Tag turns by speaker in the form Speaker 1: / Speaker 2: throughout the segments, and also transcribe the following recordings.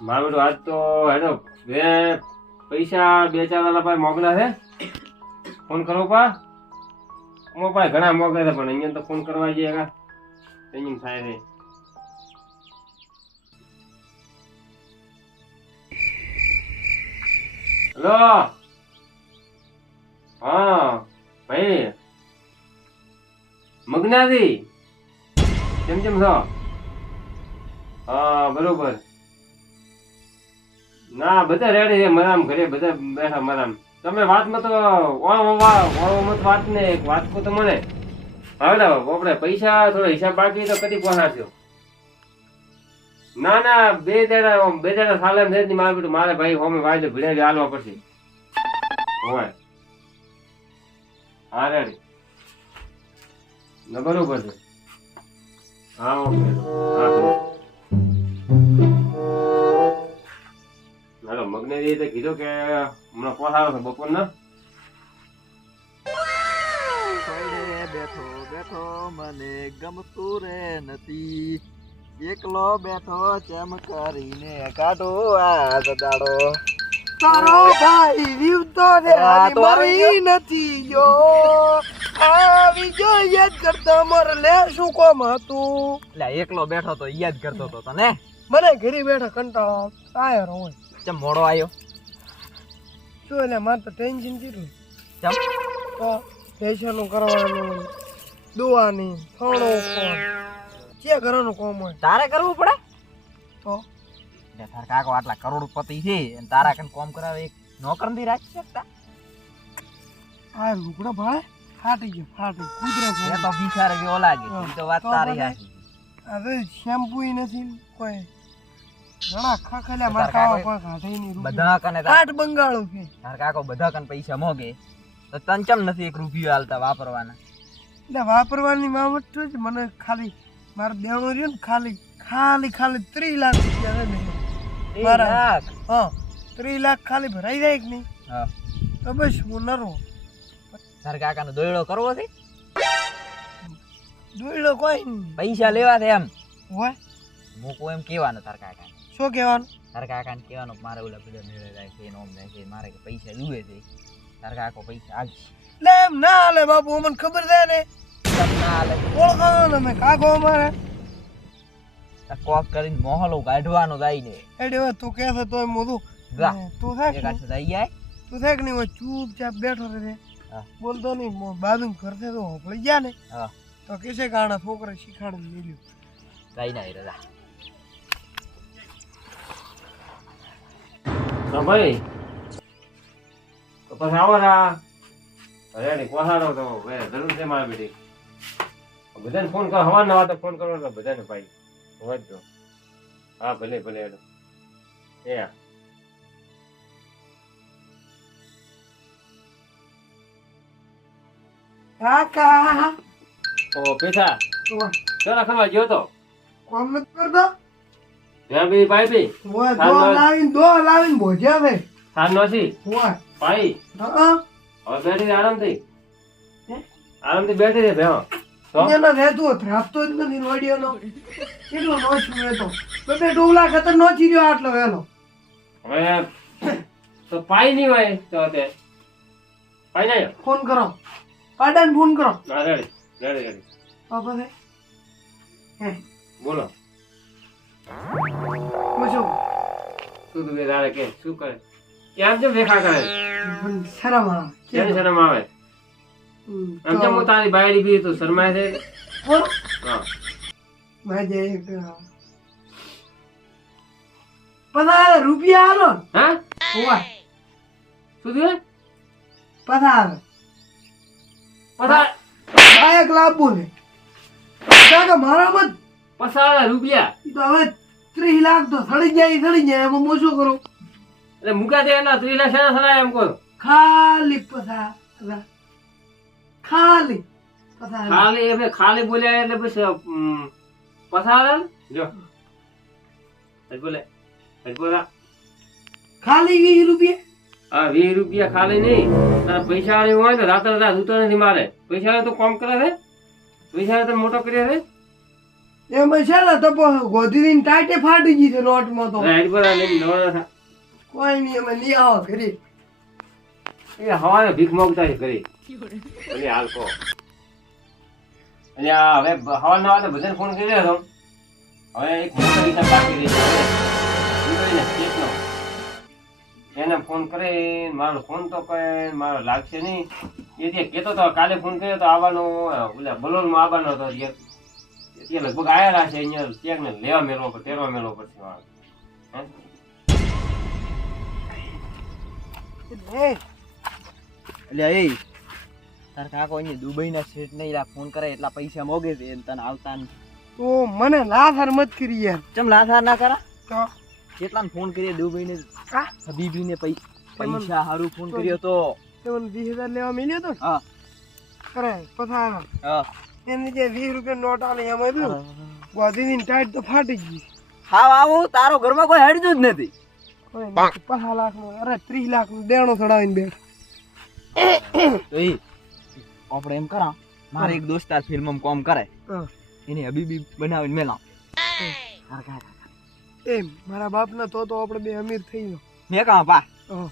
Speaker 1: મારું આજ તો હેડો બે પૈસા બે ચાર વાળા પાસે મોકલા છે. ફોન કરો પા. મો પાસે ઘણા મોકલ્યા છે પણ અહીંયા તો ફોન કરવા જઈએ કા ચેન્જિંગ થાય છે હેલો હા ભાઈ મગનાથી કેમ કેમ છો હા બરોબર ના બધા રેડી છે મરામ ઘરે બધા બેઠા મરામ તમે વાતમાં તો ઓળો ઓળો મત વાત ને એક વાત કો તો મને હવે આપણે પૈસા, થોડો હિસાબ બાકી તો કદી પહોંચાડશો ના ના, બે દાડા બે દાડા સાલે એમ છે મારે બેટું મારે ભાઈ હોમે વાયદો ભીડે હાલવા પડશે. હોય હા ના, બરોબર છે. હા, ઓકે. હા. રીતે કીધું કે હમણાં પોસાડો છે બપોર ને
Speaker 2: બેઠો બેઠો મને ગમતું રે નથી. એકલો બેઠો ચેમ કરીને કાઢો આ દાડો.
Speaker 3: તારો ભાઈ જીવતો
Speaker 2: આવી
Speaker 3: મરી નથી ગયો. આવી જો યાદ કરતો મર લે શું કોમ હતું?
Speaker 2: એટલે એકલો બેઠો તો યાદ કરતો તો તને.
Speaker 3: મને ઘરે બેઠો કંટાળો આયો હોય
Speaker 2: ચમ મોડો આવ્યો
Speaker 3: શું એટલે મારે તો ટેન્શન કેટલું
Speaker 2: ચમ
Speaker 3: તો પેશનનું કરવાનું દુવાની થોડો જે ઘરનું કોમ હોય?
Speaker 2: તારે કરવું પડે?
Speaker 3: તો?
Speaker 2: એટલે તાર કાકો આટલા કરોડપતિ છે અને તારા કન કોમ કરાવે એક નોકર નથી રાખી શકતા?
Speaker 3: આ લુકડો ભાઈ ફાટી ગયો ફાટી કુદરત
Speaker 2: એ તો બિચારે જેવો લાગે તો વાત તારી
Speaker 3: આ
Speaker 2: અરે
Speaker 3: હવે શેમ્પુ નથી કોઈ.
Speaker 2: બધા કને તાર
Speaker 3: કાઠ બંગાળું
Speaker 2: તાર કાકો બધા કન પૈસા મોગે તો તન ચમ નથી એક રૂપિયો હાલતા વાપરવાના?
Speaker 3: એટલે વાપરવાની મામત તો જ મને ખાલી મારે દેણું રહ્યો ને ખાલી ખાલી ખાલી ત્રી લાખ રૂપિયા ને.
Speaker 2: એ લાખ.
Speaker 3: હા લાખ ખાલી ભરાઈ જાય કે નહીં?
Speaker 2: હા.
Speaker 3: તો બસ હું નરો.
Speaker 2: તાર કાકાનો દોયડો કરવો છે?
Speaker 3: દોયડો કોઈ
Speaker 2: પૈસા લેવા છે એમ?
Speaker 3: હોય
Speaker 2: મૂકો એમ કેવાનું તાર કાકા
Speaker 3: શું કહેવાનું?
Speaker 2: તાર કાકાને કહેવાનું મારે ઓલા બધા મેળે જાય છે નોમ જાય છે મારે કે પૈસા જુએ છે. તારે કાકો પૈસા આપશે.
Speaker 3: લે એમ ના હાલે બાપુ મને ખબર છે ને.
Speaker 2: ના હાલે.
Speaker 3: ઓળખાણો તમે કાકો અમારે.
Speaker 2: કોક કરીને મોહલો કાઢવાનો જાય ને.
Speaker 3: એડી હવે તું કહે છે. તોય મોધું તું થાય
Speaker 2: હાથે થઈ જાય.
Speaker 3: તું થાય કે નહીં ચૂપચાપ બેઠો રહે
Speaker 2: હા.
Speaker 3: બોલતો નહીં મો- બાજુ કરતે તો હોપળી ગયા ને.
Speaker 2: હા.
Speaker 3: તો કેસે કારણે છોકરા શીખાડી લીધું.
Speaker 2: કઈ ના રજા
Speaker 1: તો ભાઈ પછી આવો તો જરૂર છે મારા બેટી. બધાને ફોન કરો ફોન કરો તો બધાને ભાઈ હોય હા ભલે ભલે હેડો. એ.
Speaker 3: કાકા.
Speaker 1: ઓ પેથા ચાલો ખબર ગયો તો.
Speaker 3: કોમ નથી કરતો?
Speaker 1: ત્યાં બી પાઈ બી
Speaker 3: હોય દો. લાવીને દો લાવીને ભોજ્યા છે
Speaker 1: સાર નોસી
Speaker 3: હોય.
Speaker 1: પાઈ
Speaker 3: હા?
Speaker 1: હવે બેઠી આરામથી. આરામથી બેઠી રે ભેણો
Speaker 3: એનો રહેતું હોય, રાપતો જ નથી રોડિયોનો. કેટલો નોચ્યું એ તો બે ડોલા ખતર નોચી રહ્યો આટલો વેલો
Speaker 1: હવે તો પાઈ નહીં હોય તો તે. પાઈ જાય.
Speaker 3: ફોન કરો. પાડાને ફોન કરો.
Speaker 1: Ready ready ready.
Speaker 3: બાપા હે.
Speaker 1: બોલો. શું તું કે તારે કે શું કરે? કેમ કેમ દેખા કરે?
Speaker 3: શરમ આવે.
Speaker 1: કેમ શરમ આવે? આમ તો હું તારી બાયડી બી તું શરમાય છે. હા.
Speaker 3: પધાર રૂપિયા આલો
Speaker 1: હા?
Speaker 3: હોય
Speaker 1: શું થયું?
Speaker 3: પધાર
Speaker 1: પધાર
Speaker 3: આ એક લાભ બોલે કાકા મારા મત?
Speaker 1: પસાર રૂપિયા.
Speaker 3: તો હવે ત્રીસ લાખ તો સડી જાય સડી જાય એમાં હું શું કરું.
Speaker 1: એટલે મુકા દે એના ત્રીસ લાખ શેના સડાય એમ કહો.
Speaker 3: ખાલી પસા ખાલી
Speaker 1: ખાલી એટલે ખાલી બોલ્યા એટલે પછી પસાર જો. બોલે બોલા.
Speaker 3: ખાલી વીસ રૂપિયા.
Speaker 1: આ વીસ રૂપિયા ખાલી નહીં. તારા પૈસા હોય તો રાત રાત ઉતર નથી મારે. પૈસા તો કામ કરે છે પૈસા તો મોટો કર્યો છે
Speaker 3: એમાં છે ને તો ગોધીની ટાઈટે ફાટી ગઈ છે નોટમાં તો.
Speaker 1: રાઈટ પર આલે નવરા
Speaker 3: કોઈ નહીં અમે લઈ આવો ઘરે.
Speaker 1: એ હવાને ભીખ માંગતા છે ઘરે. અને હાલ કો અને આ હવે હવાના વાતે બધાને ફોન કરી રહ્યો હવે એક મોટો બાકી રહી છે. હવે. એને ફોન કરે મારો ફોન તો કઈ મારો લાગશે નહીં. એ જે કહેતો હતો કાલે ફોન કર્યો તો આવવાનો ઓલા બલોરમાં આવવાનો હતો એ લગભગ આયેલા છે અહીંયા ચેક ને લેવા મેળવો પડે તેરવા મેળવો. હે?
Speaker 3: એ.
Speaker 2: એટલે એ તાર કાકો અહીંયા દુબઈના શેઠ ને એલા ફોન કરે એટલા પૈસા મોગે છે તને આવતા.
Speaker 3: તો મને લાથાર મત કરી યાર.
Speaker 2: ચમ લાથાર ના કરા?
Speaker 3: તો?
Speaker 2: કેટલાને ફોન કરીએ દુબઈને
Speaker 3: કા
Speaker 2: હબીબીને પૈસા હારું ફોન કર્યો તો.
Speaker 3: વીસ હજાર લેવા મળ્યો તો?
Speaker 2: હા.
Speaker 3: કરે પસાર
Speaker 2: હા.
Speaker 3: એની જે વીસ રૂપિયા નોટ આલે એમાં રહ્યું ગોધીની ટાઈટ તો ફાટી ગઈ.
Speaker 2: હા આવું તારો ઘરમાં કોઈ હેડતું જ નથી.
Speaker 3: કોઈ નહીં. પચાસ લાખનું અરે ત્રીસ લાખનું દેણો ચડાવીને બેઠ.
Speaker 2: આપણે એમ કરા મારે એક દોસ્તાર ફિલ્મમાં કોમ કરે. એને હબીબી બનાવીને મેલા
Speaker 3: એમ મારા બાપના તો તો આપણે બે અમીર થઈ ગયો.
Speaker 2: મેં કહા પા.
Speaker 3: હું.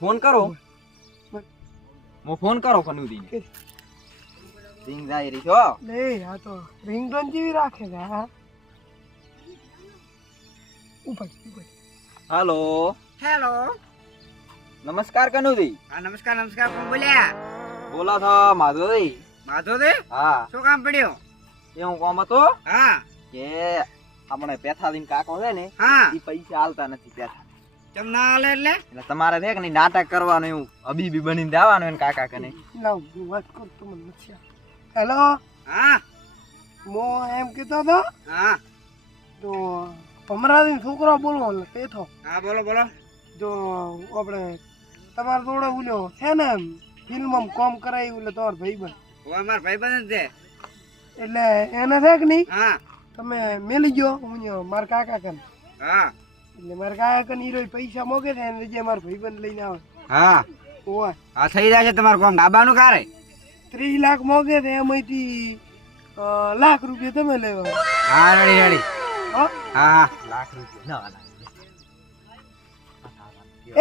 Speaker 2: ફોન કરો. હું. ફોન કરો કનુદીને. સિંગ જાય રહી છો
Speaker 3: લે આ તો રિંગટોન જેવી રાખે છે હા? ઉપર ઉપર.
Speaker 2: હાલો
Speaker 4: હેલો
Speaker 2: નમસ્કાર કનુજી.
Speaker 4: હા નમસ્કાર નમસ્કાર કોણ બોલ્યા?
Speaker 2: બોલા છો માધવભાઈ
Speaker 4: માધો
Speaker 2: હા.
Speaker 4: શું કામ પડ્યો?
Speaker 2: એ હું કોમ હતો
Speaker 4: હા.
Speaker 2: કે આપણે પેથા દિન કાકો છે ને
Speaker 4: હા.
Speaker 2: એ પૈસા આલતા નથી પેથા.
Speaker 4: કેમ ના હાલે એટલે?
Speaker 2: એટલે તમારે છે કે નાટક કરવાનું એવું હબીબી બનીને જવાનું એને કાકા કને.
Speaker 3: લાવ વાત કરું તો મને નથી હેલો
Speaker 4: હા.
Speaker 3: મો એમ કીધો તો
Speaker 4: હા.
Speaker 3: તો ભમરાજી છોકરો બોલવો એટલે પેથો.
Speaker 4: હા બોલો બોલો.
Speaker 3: જો આપણે તમારા જોડે ઉલ્યો છે ને ફિલ્મમાં કોમ કરાય એટલે તમારો ભાઈબંધ.
Speaker 4: હવે મારા ભાઈબંધ છે.
Speaker 3: એટલે એને છે કે નહીં?
Speaker 4: હા.
Speaker 3: તમે મેલી ગયો હું મારા કાકા કન.
Speaker 4: હા.
Speaker 3: એટલે મારા કાકા કન હીરો પૈસા મોગે છે એને જે મારા ભાઈબંધ લઈને આવે.
Speaker 4: હા.
Speaker 3: ઓય.
Speaker 4: આ થઈ જશે તમારું કોમ. ડાબાનું કારે?
Speaker 3: ત્રીસ લાખ મોગે ને એમાંથી લાખ રૂપિયા તમે લેવા.
Speaker 4: હા રેડી રેડી.
Speaker 3: હા?
Speaker 2: લાખ રૂપિયા. ના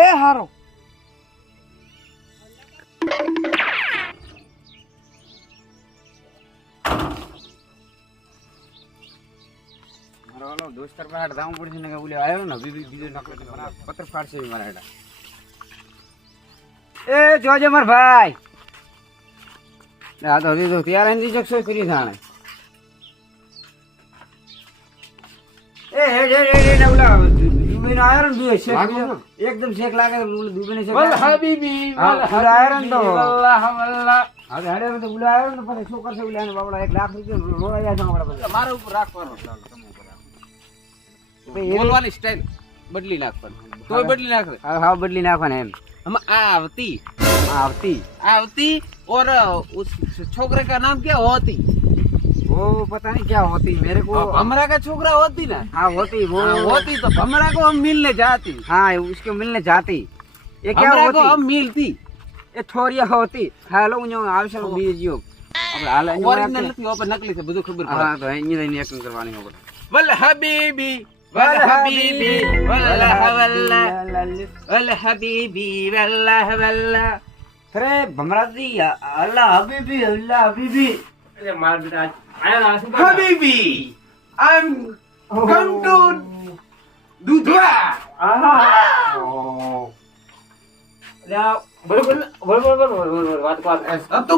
Speaker 3: એ હારો.
Speaker 4: મારો દોસ્તર પાસે ધામ પડશે ને કે ઓલે આવ્યો ને બીજો નકરો પત્ર ફાડશે મારા હેઠા. એ જોજે માર ભાઈ. આ તો હજી તો ત્યારે નથી જગશો કરી થાણે. એ હે હે હે હે ને દુબઈનો આયો ને દુબઈ એકદમ શેખ લાગે દુબઈનો શેખ
Speaker 1: વલ હબીબી વલ
Speaker 4: આયરન તો.
Speaker 1: વલ્લાહ વલ્લાહ
Speaker 4: હવે હેડે તો ઓલો આવ્યો ને પછી શું કરશે ઓલા બાબડા એક લાખ રૂપિયા રોડાયા છે આપણા
Speaker 1: મારા ઉપર રાખવાનો
Speaker 4: ભાઈ એ-
Speaker 5: બોલવાની સ્ટાઇલ બદલી નાખવાની. તોય બદલી નાખે.
Speaker 4: હા હા બદલી નાખવાના એમ.
Speaker 5: हम आवती
Speaker 4: આવતી
Speaker 5: आवती और उस छोकरे का नाम क्या होती
Speaker 4: वो पता नहीं क्या होती मेरे को
Speaker 5: भमरा का छोकरा होती ना
Speaker 4: हाँ होती वो
Speaker 5: हाँ, होती तो भमरा को हम मिलने जाती
Speaker 4: हाँ उसको मिलने जाती ये क्या
Speaker 5: भमरा को
Speaker 4: होती
Speaker 5: हम मिलती
Speaker 4: ये થોરિયા હોતી હાલો હું આવશે બીજો આપણે હાલ અહીં
Speaker 5: ઓરિજિનલ
Speaker 4: આપણે-
Speaker 5: નથી ઓપન નકલી છે બધું ખબર પડે
Speaker 4: હા તો અહીં અહીં એકમ કરવાની હોય
Speaker 5: વલ હબીબી વલ્લાહ વલ્લાહ વલ હબીબી વલ્લાહ વલ્લાહ
Speaker 4: અરે ભમરાજી અલ્લાહ હબીબી અલ્લાહ હબીબી.
Speaker 1: અરે માર બેટા આયા ના શું
Speaker 5: હબીબી આઈ એમ કમ ટુ દુધવા.
Speaker 1: આહા. એટલે तो तो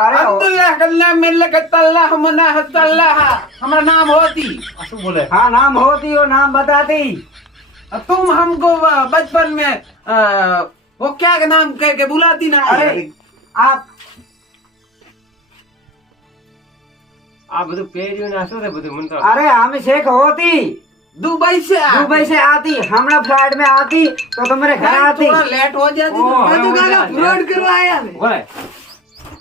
Speaker 5: हाँ, तुम
Speaker 4: हाँ, नाम होती और नाम बताती।
Speaker 5: तुम हमको बचपन में वो क्या नाम कह के बुलाती ना?
Speaker 4: अरे आप
Speaker 1: આ બધું પહેર્યું ને આ શું છે બધું મને તો
Speaker 4: अरे हम शेख होती
Speaker 5: दुबई से आ
Speaker 4: दुबई से आती हमारा फ्लाइट में आती तो तुम्हारे घर आती
Speaker 5: थोड़ा लेट हो जाती
Speaker 1: ઓહ,
Speaker 3: આ તો કાકા
Speaker 1: હવે
Speaker 3: ફ્રોડ કરવા આયા ને
Speaker 1: ઓય,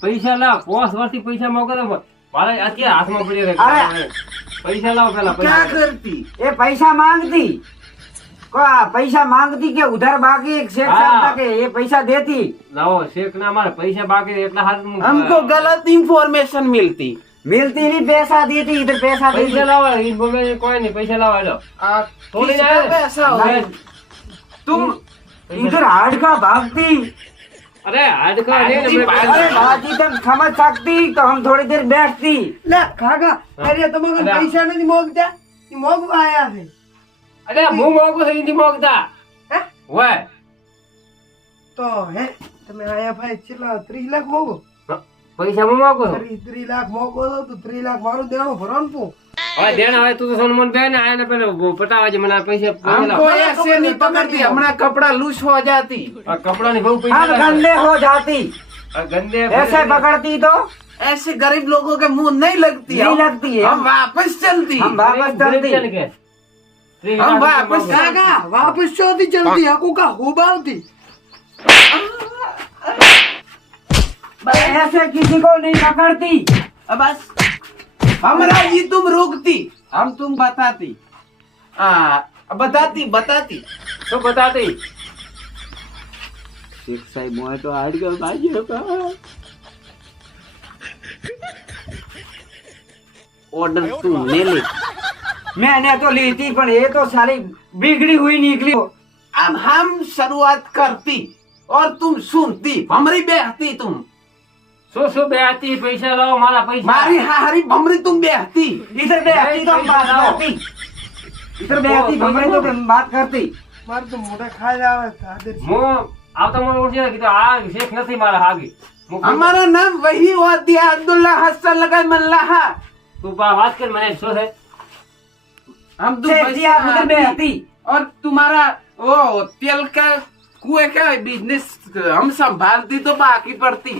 Speaker 1: પૈસા લાવ પોસ વર્ષથી પૈસા મોકલો તો મારે અત્યારે હાથમાં પડી રહે
Speaker 4: અરે.
Speaker 1: પૈસા લાવ પેલા
Speaker 5: क्या
Speaker 1: પૈસા
Speaker 5: करती
Speaker 4: ये पैसा मांगती को पैसा मांगती के उधर बाकी एक शेख
Speaker 1: हाँ।
Speaker 4: साहब था के ये पैसा देती
Speaker 1: લાવો શેખ ના મારે પૈસા બાકી છે એટલા હાથ હું-
Speaker 5: हमको गलत इंफॉर्मेशन मिलती
Speaker 4: मिलती नहीं पैसा दिए थे इधर पैसा पैसे
Speaker 1: लाओ इन बोलो ये कोई नहीं पैसे लाओ
Speaker 5: लो
Speaker 1: थोड़ी ना
Speaker 5: पैसा हो तुम
Speaker 4: इधर हार्ड का भागती
Speaker 1: अरे
Speaker 5: हार्ड
Speaker 1: का
Speaker 5: नहीं
Speaker 4: अरे बाजी तक समझ सकती तो हम थोड़ी देर बैठती
Speaker 3: ले काका अरे
Speaker 1: तुम्हारे
Speaker 3: पैसा नहीं मोगता ये मोग आया है
Speaker 1: अरे मुंह मोगो से नहीं मोगता
Speaker 3: हैं
Speaker 1: वो
Speaker 3: तो है तुम्हें आया भाई चिल्ला 30 लाख मोगो
Speaker 1: પૈસા હું મોગું છું
Speaker 3: ત્રીસ ત્રીસ લાખ મોગો છો તો ત્રીસ લાખ મારું દેણું ભરવાનું તું
Speaker 1: હવે દેણ હવે તું તો સોનમન બે ને આને પેલો પટાવા છે મને આ પૈસા પૈસા
Speaker 5: हमको
Speaker 1: લાવ.
Speaker 5: ऐसे नहीं पकड़ती हमारा कपड़ा लूज हो जाती
Speaker 1: આ કપડાની બહુ પૈસા
Speaker 4: हम
Speaker 1: લાગે.
Speaker 4: गंदे हो जाती
Speaker 1: આ ગંદે
Speaker 4: ऐसे पकड़ती तो
Speaker 5: ऐसे गरीब लोगों के मुंह नहीं लगती
Speaker 4: नहीं
Speaker 5: हम-
Speaker 4: लगती है।
Speaker 5: हम वापस चलती
Speaker 4: हम वापस चलती
Speaker 1: ગરીબ છે ને કે?
Speaker 5: हम वापस
Speaker 3: કાકા વાપસ ચોથી ચલતી હકુ કા હુબાવતી
Speaker 4: ऐसे किसी को नहीं पकड़ती
Speaker 5: अब बस हमारा ये तुम रोकती हम तुम बताती आ, बताती बताती
Speaker 1: શું બતાતી
Speaker 4: शेख साहब मोए तो हार्ड का बाजी
Speaker 5: ऑर्डर तुम ले ले
Speaker 4: मैंने तो ली थी पर ये तो सारी बिगड़ी हुई निकली
Speaker 5: अब हम शुरुआत करती और तुम सुनती भमरी बेहती तुम
Speaker 1: શું શું બે હતી પૈસા લાવો મારા પૈસા
Speaker 5: मारी हारी भमरी तुम बेहती
Speaker 4: इधर बैठती तो हम बात करती इधर बैठती भमरे तो हम बात करती
Speaker 3: મારે તો મોઢા ખાઈ આવે તાદર
Speaker 1: હું આવતા મને ઓળખી કીધું આ શેખ નથી મારા હાગી હું કીધું,
Speaker 5: हमारा नाम वही हुआ दिया अब्दुल्ला हसन लगा मल्लाहा
Speaker 1: તું પા વાત કર મને શું છે
Speaker 5: हम
Speaker 4: शेख
Speaker 5: दुबई
Speaker 4: जी
Speaker 5: से
Speaker 4: आप इधर
Speaker 5: आती
Speaker 4: बैठती
Speaker 5: और तुम्हारा वो तेल का कुएं का बिजनेस हम संभालती तो बाकी पड़ती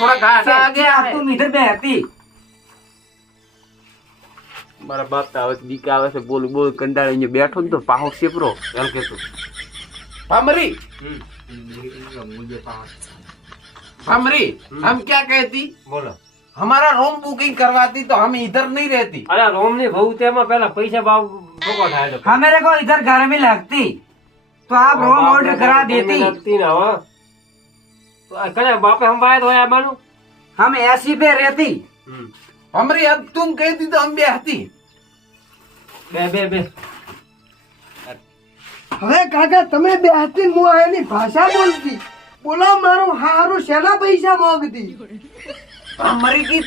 Speaker 5: थोड़ा घाटा आ
Speaker 4: शेख जी
Speaker 5: गया
Speaker 4: आप
Speaker 5: है
Speaker 4: तुम इधर बैठती
Speaker 2: મારા બાપ તો આવે છે દીકા આવે છે બોલ બોલ કંટાળીને બેઠો ને તો પાહો સેપરો
Speaker 1: એમ કે તું
Speaker 5: भमरी भमरी हम क्या कहती
Speaker 1: બોલો
Speaker 5: हमारा रूम बुकिंग करवाती तो हम इधर नहीं रहती
Speaker 1: અરે રોમ ની બહુ તેમાં પેલા પૈસા ભાવ ભોગો થાય તો
Speaker 4: हाँ मेरे को इधर घर में लगती तो आप रूम ऑर्डर करा देती
Speaker 1: लगती ना हो તો આ કને બાપે હમ વાય તો આ બાનું
Speaker 4: हम ऐसी पे रहती
Speaker 5: भमरी अब तुम कहती तो हम बेहती
Speaker 1: બે બે બે
Speaker 3: હવે કાકા તમે બે હાથી હું આ એની ભાષા બોલતી બોલો મારું હારું શેના પૈસા મોગતી
Speaker 5: भमरी की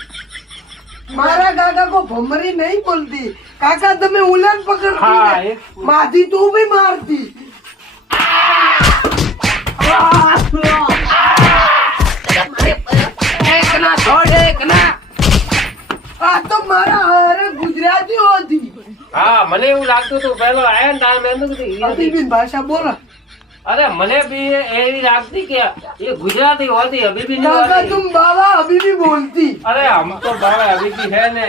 Speaker 3: મારા કાકા કો ભમરી નહીં બોલતી કાકા તમે ઉલન
Speaker 1: હા,
Speaker 3: પકડતી
Speaker 1: એક-
Speaker 3: ને માથી તું બી મારતી
Speaker 1: હા મને એવું લાગતું હતું પેલો આયા ને તાર મેં કીધું
Speaker 3: ભાષા બોલો.
Speaker 1: અરે મને બી એવી લાગતી કે એ ગુજરાતી હોતી અભી બી.
Speaker 3: તુમ બાવા અભી બી બોલતી.
Speaker 1: અરે હમ તો બાબા અભી બી है ને